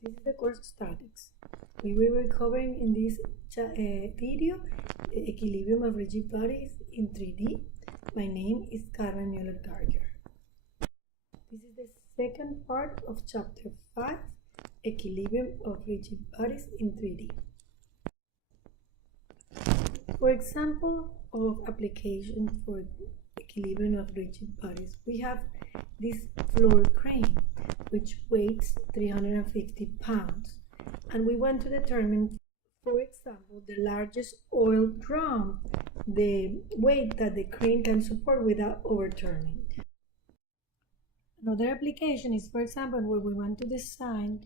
This is the course statics. We will be covering in this video the equilibrium of rigid bodies in 3D. My name is Carmen Mueller-Gardner. This is the second part of chapter 5, equilibrium of rigid bodies in 3D. For example of application for equilibrium of rigid bodies, we have this floor crane which weighs 350 pounds, and we want to determine, for example, the largest oil drum, the weight that the crane can support without overturning. Another application is, for example, where we want to design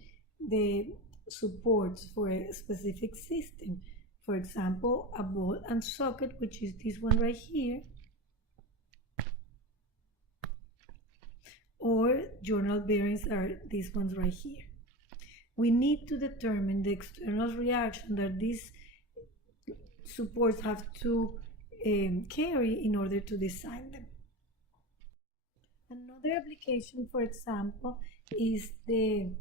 the supports for a specific system. For example, a ball and socket, which is this one right here, or journal bearings are these ones right here. We need to determine the external reaction that these supports have to carry in order to design them. Another application, for example, is the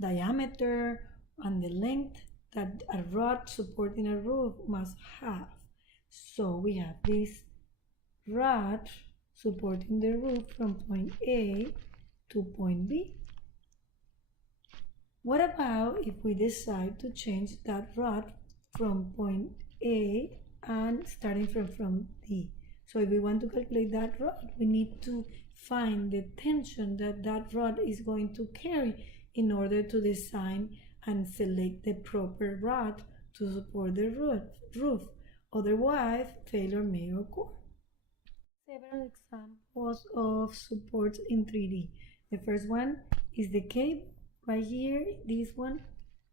diameter and the length that a rod supporting a roof must have. So we have this rod supporting the roof from point A to point B. What about if we decide to change that rod from point A and starting from D? So if we want to calculate that rod, we need to find the tension that that rod is going to carry in order to design and select the proper rod to support the roof. Otherwise, failure may occur. Several examples of supports in 3D. The first one is the cable right here, this one,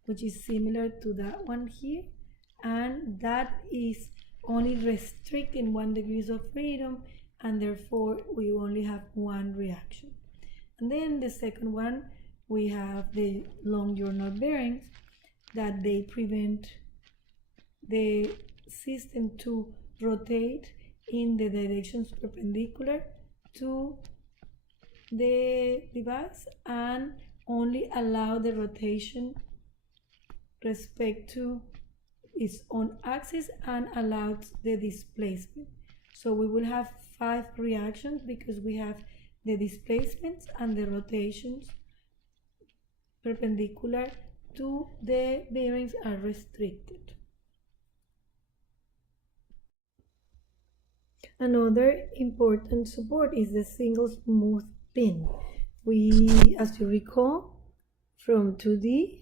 which is similar to that one here, and that is only restricting 1 degree of freedom, and therefore we only have one reaction. And then the second one, we have the long journal bearings that they prevent the system to rotate in the directions perpendicular to the device and only allow the rotation respect to its own axis and allows the displacement. So we will have 5 reactions because we have the displacements and the rotations perpendicular to the bearings are restricted. Another important support is the single smooth pin. We, as you recall, from 2D,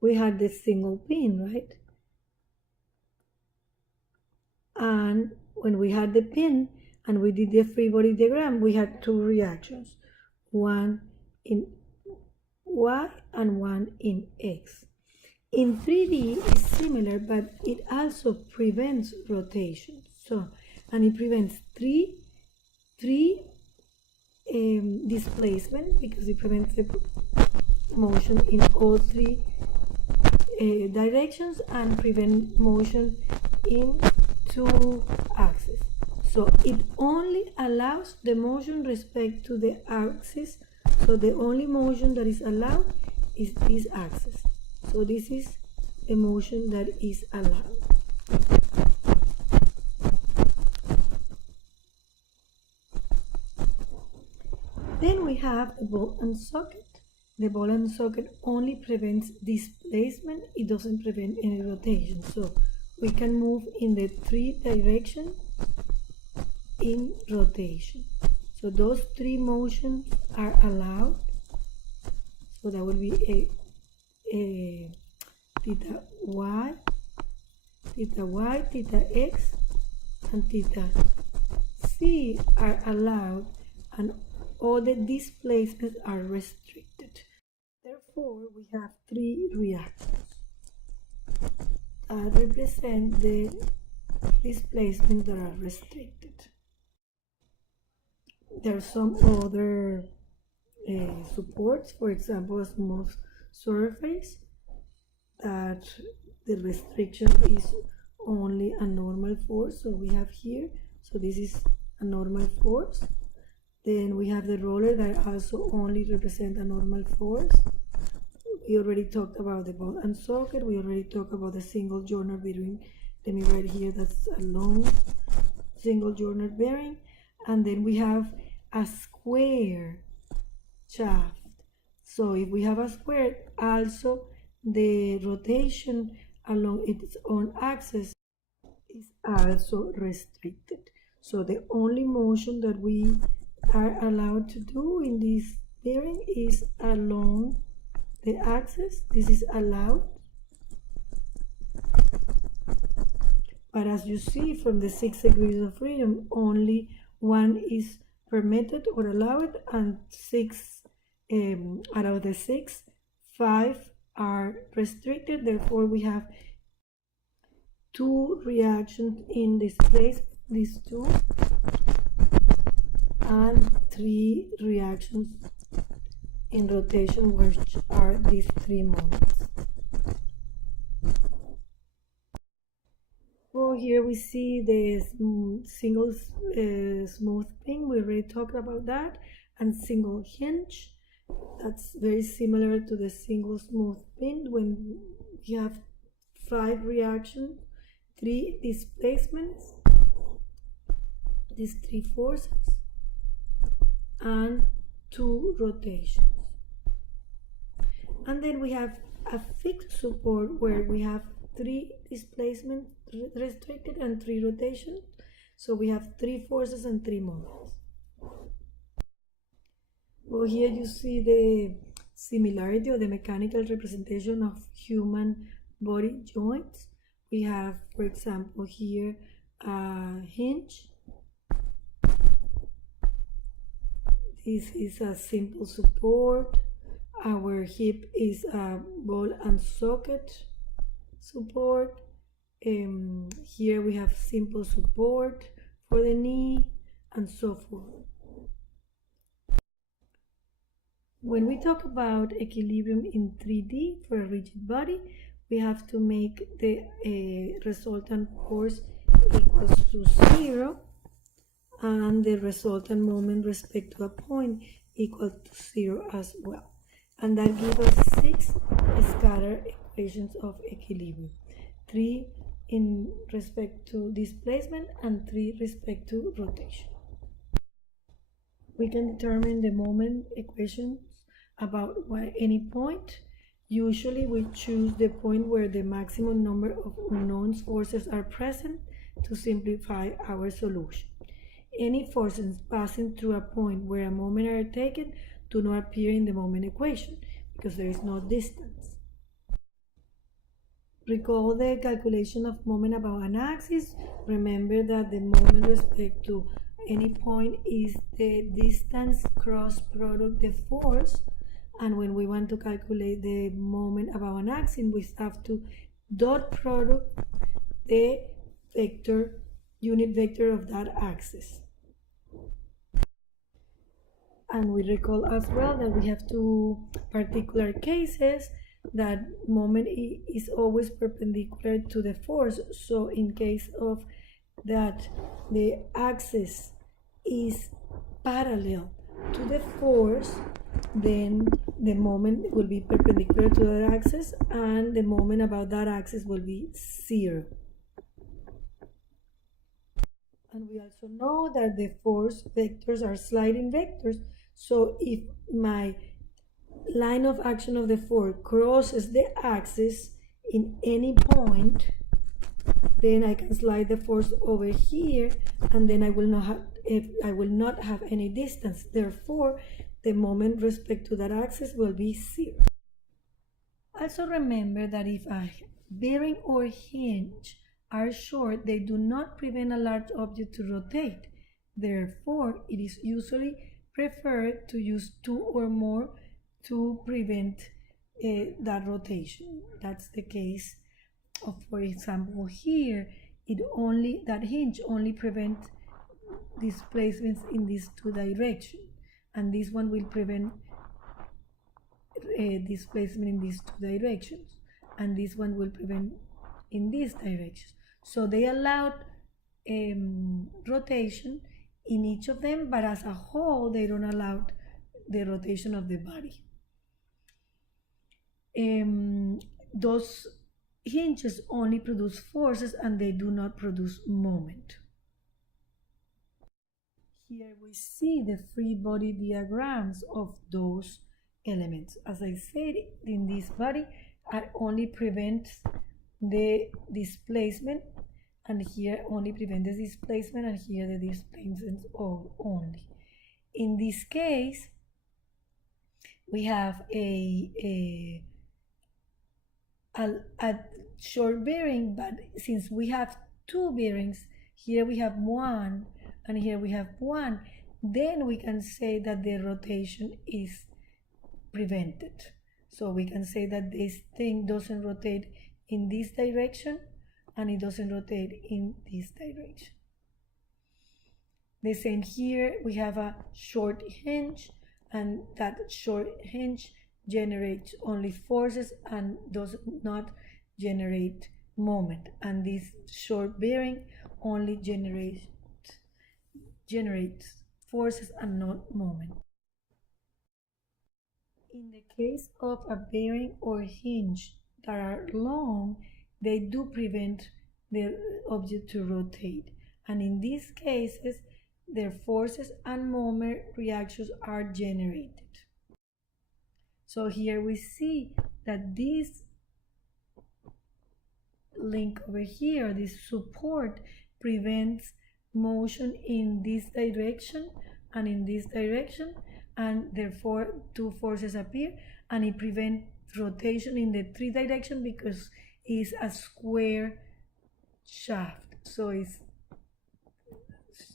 we had the single pin, right? And when we had the pin and we did the free body diagram, we had 2 reactions, one in Y and one in X. In 3D, it's similar, but it also prevents rotation. So, and it prevents three displacement because it prevents the motion in all 3 directions and prevent motion in 2 axes. So it only allows the motion respect to the axis. So the only motion that is allowed is this axis. So this is the motion that is allowed. Then we have the ball and socket. The ball and socket only prevents displacement. It doesn't prevent any rotation. So we can move in the 3 directions in rotation. So those 3 motions are allowed. So that will be a theta y, theta x, and theta c are allowed, and all the displacements are restricted. Therefore, we have 3 reactions that represent the displacements that are restricted. There are some other supports, for example, a smooth surface, that the restriction is only a normal force. So we have here, so this is a normal force. Then we have the roller that also only represent a normal force. We already talked about the ball and socket. We already talked about the single joiner bearing. Let me write here, that's a long single joiner bearing. And then we have a square shaft. So if we have a square, also the rotation along its own axis is also restricted. So the only motion that we are allowed to do in this bearing is along the axis. This is allowed. But as you see from the 6 degrees of freedom, only one is permitted or allowed, and out of the 6, 5 are restricted. Therefore, we have 2 reactions in this place, these 2, and 3 reactions in rotation, which are these 3 moments. So here we see the single smooth pin. We already talked about that. And single hinge. That's very similar to the single smooth pin when you have 5 reactions, 3 displacements, these 3 forces, and 2 rotations. And then we have a fixed support where we have 3 displacements restricted and 3 rotations. So we have 3 forces and 3 moments. Well, here you see the similarity or the mechanical representation of human body joints. We have, for example, here a hinge. This is a simple support. Our hip is a ball and socket support. Here we have simple support for the knee and so forth. When we talk about equilibrium in 3D for a rigid body, we have to make the resultant force equals to 0 and the resultant moment respect to a point equal to 0 as well. And that gives us 6 scalar equations of equilibrium. 3 in respect to displacement and 3 respect to rotation. We can determine the moment equations about any point. Usually we choose the point where the maximum number of unknown forces are present to simplify our solution. Any forces passing through a point where a moment are taken do not appear in the moment equation because there is no distance. Recall the calculation of moment about an axis. Remember that the moment respect to any point is the distance cross product the force, and when we want to calculate the moment about an axis, we have to dot product the vector, unit vector of that axis. And we recall as well that we have 2 particular cases that moment is always perpendicular to the force. So in case of that the axis is parallel to the force, then the moment will be perpendicular to that axis and the moment about that axis will be 0. And we also know that the force vectors are sliding vectors. So if my line of action of the force crosses the axis in any point, then I can slide the force over here, and then I will not have any distance. Therefore, the moment respect to that axis will be 0. Also remember that if a bearing or hinge are short, they do not prevent a large object to rotate. Therefore, it is usually preferred to use 2 or more to prevent that rotation. That's the case of, for example, here, that hinge only prevents displacements in these 2 directions, and this one will prevent displacement in these 2 directions, and this one will prevent in this direction. So they allowed rotation in each of them, but as a whole, they don't allow the rotation of the body. Those hinges only produce forces and they do not produce moment. Here we see the free body diagrams of those elements. As I said, in this body, I only prevents the displacement, and here only prevents the displacement, and here the displacement only. In this case, we have a short bearing, but since we have two bearings, here we have one and here we have one, then we can say that the rotation is prevented. So we can say that this thing doesn't rotate in this direction and it doesn't rotate in this direction. The same here, we have a short hinge, and that short hinge generates only forces and does not generate moment, and this short bearing only generates forces and not moment. In the case of a bearing or hinge that are long, they do prevent the object to rotate, and in these cases their forces and moment reactions are generated. So here we see that this link over here, this support, prevents motion in this direction and in this direction, and therefore two forces appear, and it prevents rotation in the three direction because it's a square shaft, so it's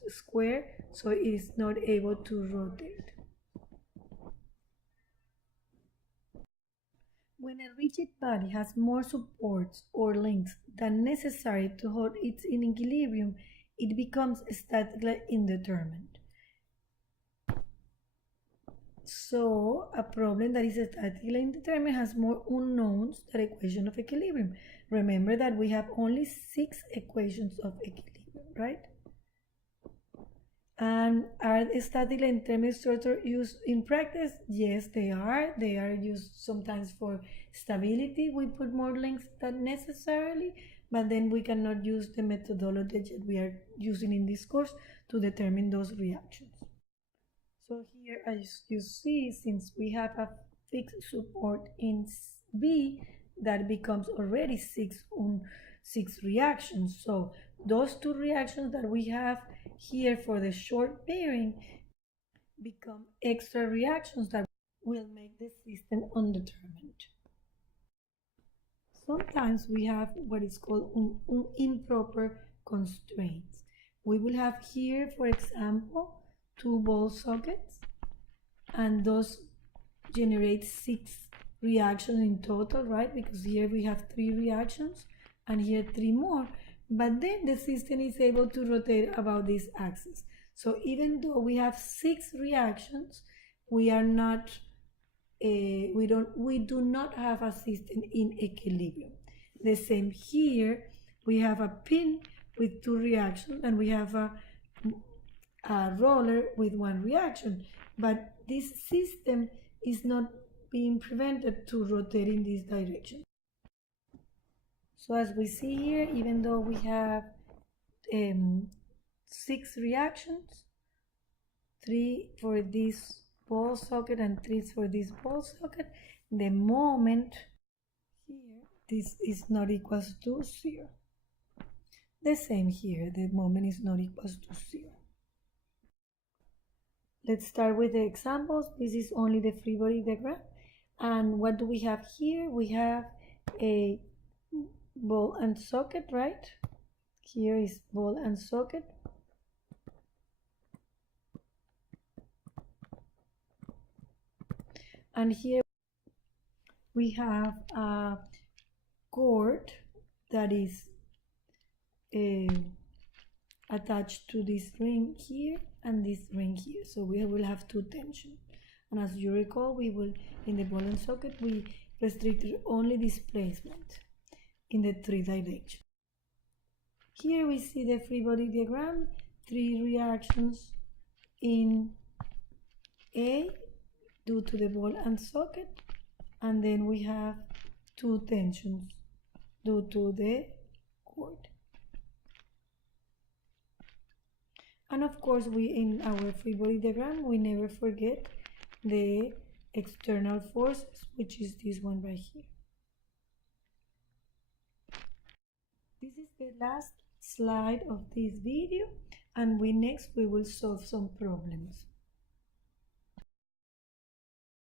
square, so it is not able to rotate. When a rigid body has more supports or links than necessary to hold it in equilibrium, it becomes statically indeterminate. So a problem that is statically indeterminate has more unknowns than equation of equilibrium. Remember that we have only 6 equations of equilibrium, right? And are statically indeterminate structures used in practice? Yes, they are. They are used sometimes for stability. We put more links than necessarily, but then we cannot use the methodology that we are using in this course to determine those reactions. So here, as you see, since we have a fixed support in B, that becomes already 6 reactions. So those 2 reactions that we have here for the short bearing become extra reactions that will make the system undetermined. Sometimes we have what is called improper constraints. We will have here, for example, 2 ball sockets, and those generate 6 reactions in total, right? Because here we have 3 reactions and here 3 more, but then the system is able to rotate about this axis. So even though we have 6 reactions, we are not we do not have a system in equilibrium. The same here, we have a pin with 2 reactions and we have a roller with 1 reaction, but this system is not being prevented to rotate in this direction. So as we see here, even though we have 6 reactions, 3 for this ball socket and 3 for this ball socket, the moment here, this is not equals to 0. The same here, the moment is not equals to 0. Let's start with the examples. This is only the free body diagram. And what do we have here? We have a ball and socket, right? Here is ball and socket. And here we have a cord that is attached to this ring here and this ring here. So we will have 2 tension. And as you recall, we will, in the ball and socket, we restricted only displacement in the 3 directions. Here we see the free body diagram, 3 reactions in A due to the ball and socket, and then we have 2 tensions due to the cord. And of course, we in our free body diagram, we never forget the external forces, which is this one right here. This is the last slide of this video, and next we will solve some problems.